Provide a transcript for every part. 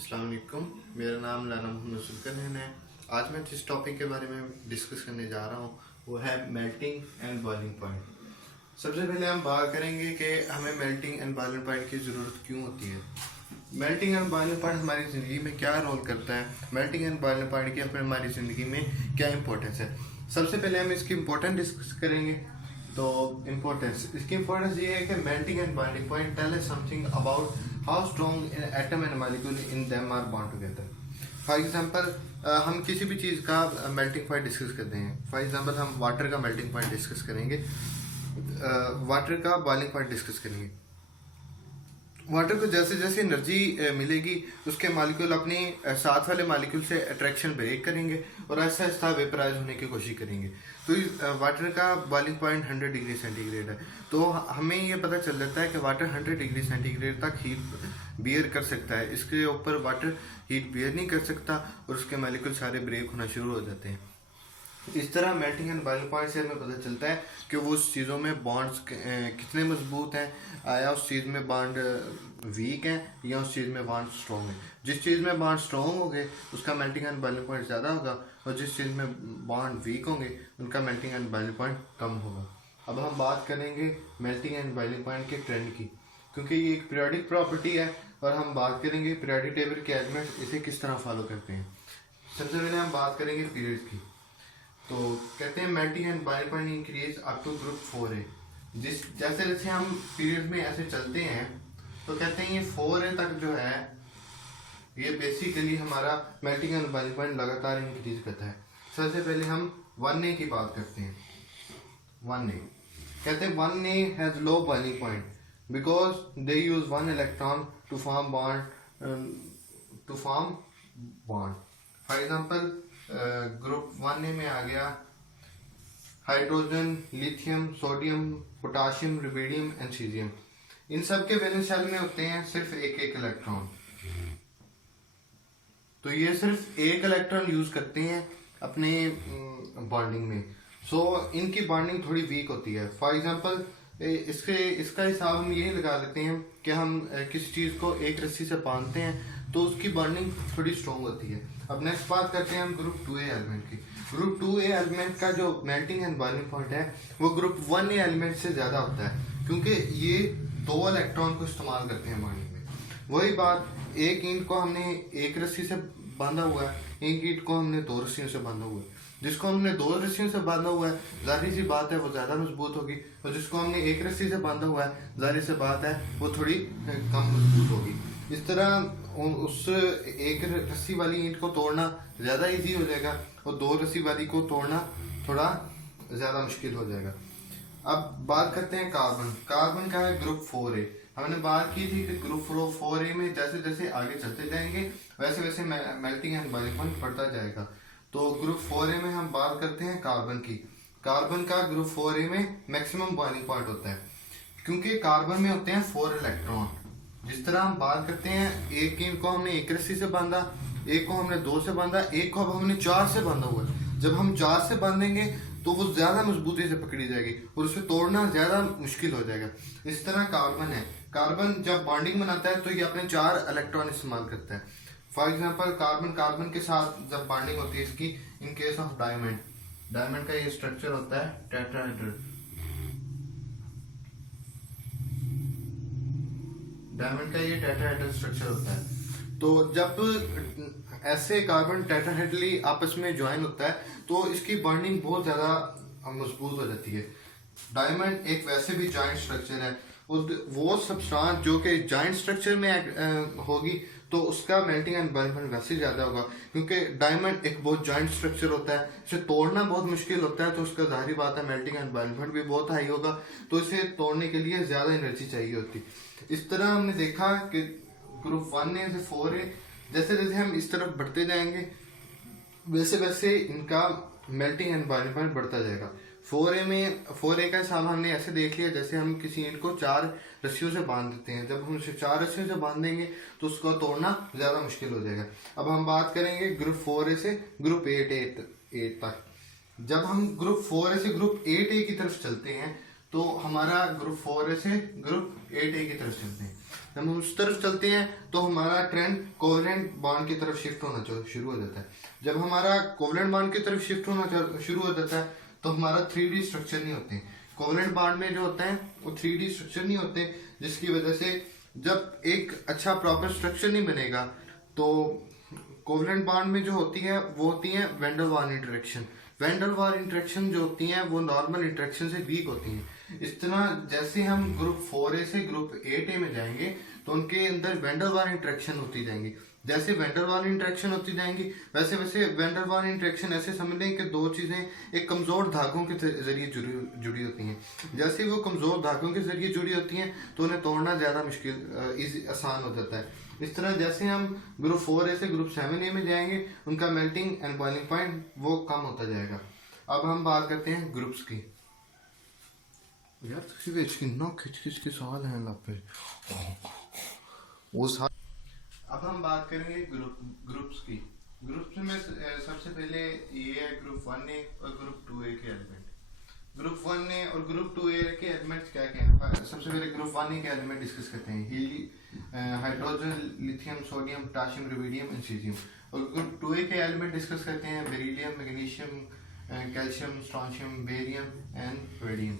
अस्सलाम वालेकुम। मेरा नाम लाना मोहम्मद सुल्तान है। आज मैं जिस टॉपिक के बारे में डिस्कस करने जा रहा हूँ वो है मेल्टिंग एंड बॉइलिंग पॉइंट। सबसे पहले हम बात करेंगे कि हमें मेल्टिंग एंड बॉइलिंग पॉइंट की ज़रूरत क्यों होती है। मेल्टिंग एंड बॉइलिंग पॉइंट हमारी ज़िंदगी में क्या रोल करता है, मेल्टिंग एंड बॉइलिंग पॉइंट की हमारी ज़िंदगी में क्या इंपॉर्टेंस है। सबसे पहले हम इसकी इंपॉर्टेंस डिस्कस करेंगे। तो इसकी इंपॉर्टेंस ये है कि melting and boiling point tell us something about how strong atom and molecule in them are bond together. For example हम किसी भी चीज़ का मेल्टिंग पॉइंट डिस्कस करते हैं। फॉर एग्जांपल हम वाटर का मेल्टिंग पॉइंट डिस्कस करेंगे, वाटर का बॉइलिंग पॉइंट डिस्कस करेंगे। वाटर को जैसे जैसे एनर्जी मिलेगी उसके मालिक्यूल अपनी साथ वाले मालिक्यूल से अट्रैक्शन ब्रेक करेंगे और ऐसा ऐसा वेपराइज होने की कोशिश करेंगे। तो वाटर का बॉइलिंग पॉइंट 100 डिग्री सेंटीग्रेड है। तो हमें ये पता चल जाता है कि वाटर 100 डिग्री सेंटीग्रेड तक हीट बियर कर सकता है। इसके ऊपर वाटर हीट बियर नहीं कर सकता और उसके मालिक्यूल सारे ब्रेक होना शुरू हो जाते हैं। इस तरह मेल्टिंग एंड बॉइलिंग पॉइंट से हमें पता चलता है कि वो उस चीज़ों में बॉन्ड्स कितने मजबूत हैं, या उस चीज़ में बॉन्ड वीक हैं या उस चीज़ में बॉन्ड स्ट्रॉन्ग है। जिस चीज़ में बॉन्ड स्ट्रॉन्ग होंगे उसका मेल्टिंग एंड बॉइलिंग पॉइंट ज़्यादा होगा और जिस चीज़ में बॉन्ड वीक होंगे उनका मेल्टिंग एंड बॉइलिंग पॉइंट कम होगा। अब हम बात करेंगे मेल्टिंग एंड बॉइलिंग पॉइंट के ट्रेंड की, क्योंकि ये एक पीरियोडिक प्रॉपर्टी है और हम बात करेंगे पीरियोडिक टेबल के एलिमेंट्स इसे किस तरह फॉलो करते हैं। सबसे पहले हम बात करेंगे पीरियड्स की। तो कहते हैं melting and boiling point increase up to group 4A। जैसे जैसे हम पीरियड में ऐसे चलते हैं तो कहते हैं ये 4A तक जो है ये बेसिकली हमारा मेल्टिंग एंड बॉइलिंग पॉइंट लगातार इंक्रीज करता है। सबसे पहले हम 1A की बात करते हैं। 1A कहते हैं 1A has low boiling point because they use 1 electron to form bond. For example group 1A में आ गया hydrogen, lithium, sodium, potassium, rubidium and caesium. इन सब के वैलेंस शेल में होते हैं सिर्फ एक एक इलेक्ट्रॉन। तो ये सिर्फ एक इलेक्ट्रॉन यूज करते हैं अपने बॉन्डिंग में। सो इनकी बॉन्डिंग थोड़ी वीक होती है। फॉर एग्जांपल इसका हिसाब हम यही लगा लेते हैं कि हम किसी चीज को एक रस्सी से बांधते हैं तो उसकी बॉन्डिंग थोड़ी स्ट्रॉन्ग होती है। अब नेक्स्ट बात करते हैं हम ग्रुप 2A एलिमेंट की। ग्रुप 2A एलिमेंट का जो मेल्टिंग एंड बॉइलिंग पॉइंट है वो ग्रुप 1A एलिमेंट से ज्यादा होता है, क्योंकि ये 2 इलेक्ट्रॉन को इस्तेमाल करते हैं बॉन्डिंग में। वही बात, एक ईंट को हमने एक रस्सी से बांधा हुआ है, एक ईंट को हमने 2 रस्सियों से बांधा हुआ है। जिसको हमने 2 रस्सियों से बांधा हुआ है जाहिर सी बात है वो ज्यादा मजबूत होगी, और जिसको हमने एक रस्सी से बांधा हुआ है जाहिर सी बात है वो थोड़ी कम मजबूत होगी। इस तरह उस एक रस्सी वाली ईंट को तोड़ना ज्यादा इजी हो जाएगा और 2 रस्सी वाली को तोड़ना थोड़ा ज्यादा मुश्किल हो जाएगा। अब बात करते हैं कार्बन। कार्बन का है ग्रुप 4A। हमने बात की थी कि ग्रुप 4A में जैसे जैसे आगे चलते जाएंगे वैसे वैसे मेल्टिंग एंड बॉइलिंग पॉइंट बढ़ता जाएगा। तो ग्रुप 4A में हम बात करते हैं कार्बन की। कार्बन का ग्रुप 4A में मैक्सिमम बॉइलिंग पॉइंट होता है, क्योंकि कार्बन में होते हैं 4 इलेक्ट्रॉन। जिस तरह हम बात करते हैं एक ईंट को हमने एक रस्सी से बांधा, एक को हमने 2 से बांधा, एक को अब हमने 4 से बांधा हुआ है। जब हम 4 से बांधेंगे तो वो ज्यादा मजबूती से पकड़ी जाएगी और उसे तोड़ना ज्यादा मुश्किल हो जाएगा। इस तरह कार्बन है, कार्बन जब बॉन्डिंग बनाता है तो ये अपने 4 इलेक्ट्रॉन इस्तेमाल करता है। फॉर एग्जाम्पल कार्बन के साथ जब बॉन्डिंग होती है इसकी, इन केस ऑफ डायमंड का ये स्ट्रक्चर होता है टेट्राहेड्रल। डायमंड का ये टेट्राहेड्रल स्ट्रक्चर होता है। तो जब ऐसे कार्बन टेट्राहेड्रली आपस में ज्वाइन होता है तो इसकी बॉन्डिंग बहुत ज्यादा मजबूत हो जाती है। डायमंड एक वैसे भी जॉइंट स्ट्रक्चर है, वो सब्सटेंस जो कि जॉइंट स्ट्रक्चर में होगी तो उसका मेल्टिंग एंड बॉइलिंग पॉइंट वैसे ज्यादा होगा, क्योंकि डायमंड एक बहुत जॉइंट स्ट्रक्चर होता है, इसे तोड़ना बहुत मुश्किल होता है। तो उसका जाहिर बात है मेल्टिंग एंड बॉइलिंग पॉइंट भी बहुत हाई होगा, तो इसे तोड़ने के लिए ज्यादा एनर्जी चाहिए होती। इस तरह हमने देखा कि ग्रुप 1A से 4A जैसे जैसे हम इस तरफ बढ़ते जाएंगे वैसे वैसे इनका मेल्टिंग एंड बॉइलिंग पॉइंट बढ़ता जाएगा। 4A का हिसाब हमने ऐसे देख लिया, जैसे हम किसी ईंट को 4 रस्सियों से बांध देते हैं। जब हम उसे 4 रस्सियों से बांध देंगे तो उसको तोड़ना ज्यादा मुश्किल हो जाएगा। अब हम बात करेंगे ग्रुप 4A से ग्रुप 8A तक। जब हम ग्रुप 4A से ग्रुप 8A की तरफ चलते हैं तो हमारा ग्रुप 4A से ग्रुप 8A की तरफ चलते हैं। जब हम उस तरफ चलते हैं तो हमारा ट्रेंड कोवलेंट बॉन्ड की तरफ शिफ्ट होना शुरू हो जाता है। जब हमारा कोवलेंट बॉन्ड की तरफ शिफ्ट होना शुरू हो जाता है तो हमारा 3D स्ट्रक्चर नहीं होते। कोवलेंट बॉन्ड में जो होता है वो 3D स्ट्रक्चर नहीं होते, जिसकी वजह से जब एक अच्छा प्रॉपर स्ट्रक्चर नहीं बनेगा तो कोवलेंट बॉन्ड में जो होती है वो होती है van der Waals interaction. Van der Waals interaction जो होती हैं वो नॉर्मल इंटरेक्शन से वीक होती हैं। इस तरह जैसे हम ग्रुप 4A से ग्रुप 8A में जाएंगे तो उनके अंदर वैन डेर वाल्स इंटरेक्शन होती जाएंगी। जैसे वैन डेर वाल्स इंटरेक्शन होती जाएंगी वैसे वैसे वैन डेर वाल्स इंटरेक्शन ऐसे समझ लें कि दो चीजें एक कमजोर धागों के जरिए जुड़ी होती हैं। जैसे वो कमजोर धागों के जरिए जुड़ी होती हैं तो उन्हें तोड़ना ज्यादा मुश्किल आसान हो जाता है। इस तरह जैसे हम ग्रुप 4A से ग्रुप 7A में जाएंगे उनका मेल्टिंग एंड बॉइलिंग पॉइंट वो कम होता जाएगा। अब हम बात करते हैं ग्रुप्स की। यार कितना खिच खिच के सवाल हैं पे वो अब हम बात करेंगे ग्रुप्स की। ग्रुप्स में सबसे पहले ये है ग्रुप 1A और ग्रुप 2A के एलिमेंट। ग्रुप 1A और ग्रुप 2A के एलिमेंट्स क्या क्या हैं? सबसे पहले ग्रुप 1A के एलिमेंट डिस्कस करते हैं। Hydrogen, lithium, sodium, potassium, rubidium and caesium. और ग्रुप 2A के एलिमेंट डिस्कस करते हैं beryllium, magnesium, calcium, strontium, barium and radium.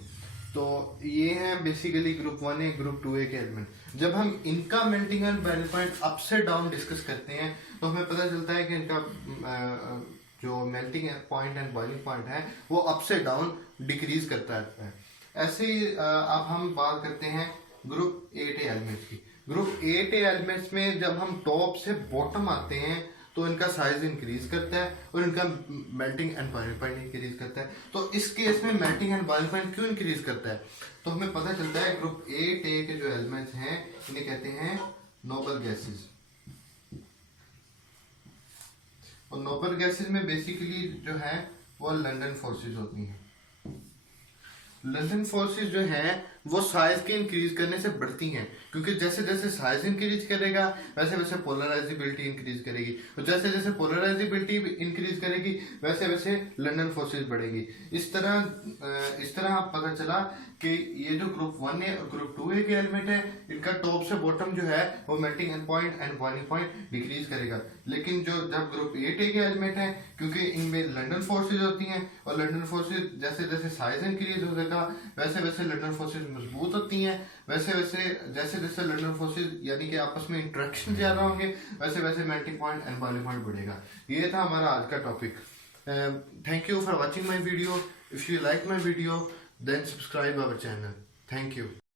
तो ये हैं basically group 1A group 2A के एलिमेंट। जब हम इनका melting and boiling point up से डाउन डिस्कस करते हैं तो हमें पता चलता है कि इनका जो melting point and boiling point है वो अप से डाउन डिक्रीज करता है। ऐसे ही अब हम बात करते हैं ग्रुप 8A एलिमेंट्स की। ग्रुप 8A एलिमेंट्स में जब हम टॉप से बॉटम आते हैं तो इनका साइज इंक्रीज करता है और इनका melting and boiling point increase करता है। तो इस केस में मेल्टिंग एंड बॉइलिंग पॉइंट क्यों इंक्रीज करता है? तो हमें पता चलता है ग्रुप 8A के जो एलिमेंट्स हैं इन्हें कहते हैं नोबल गैसेस। और नोबल गैसेस में बेसिकली जो है वो लंदन फोर्सेस होती हैं। लंदन फोर्सेस जो हैं वो साइज के इंक्रीज करने से बढ़ती हैं, क्योंकि जैसे जैसे साइज इंक्रीज करेगा वैसे वैसे पोलराइजेबिलिटी इंक्रीज करेगी, और जैसे जैसे पोलराइजेबिलिटी इंक्रीज करेगी वैसे वैसे लंदन फोर्सेस बढ़ेगी। इस तरह आप पता चला कि ये जो ग्रुप 1A और ग्रुप 2A के एलिमेंट है इनका टॉप से बॉटम जो है वो melting point and boiling point decrease करेगा। लेकिन जब ग्रुप 8A के एलिमेंट है क्योंकि इनमें लंदन फोर्सेज होती हैं और लंदन फोर्सेज जैसे जैसे साइज इंक्रीज हो जाएगा वैसे वैसे लंदन फोर्सेज मजबूत होती हैं, वैसे वैसे जैसे जैसे लंदन फोर्सेज यानी कि आपस में इंटरेक्शन ज्यादा होंगे वैसे वैसे melting point and boiling point बढ़ेगा। ये था हमारा आज का topic. Thank you for watching my video. If you like my video, then subscribe our channel. Thank you.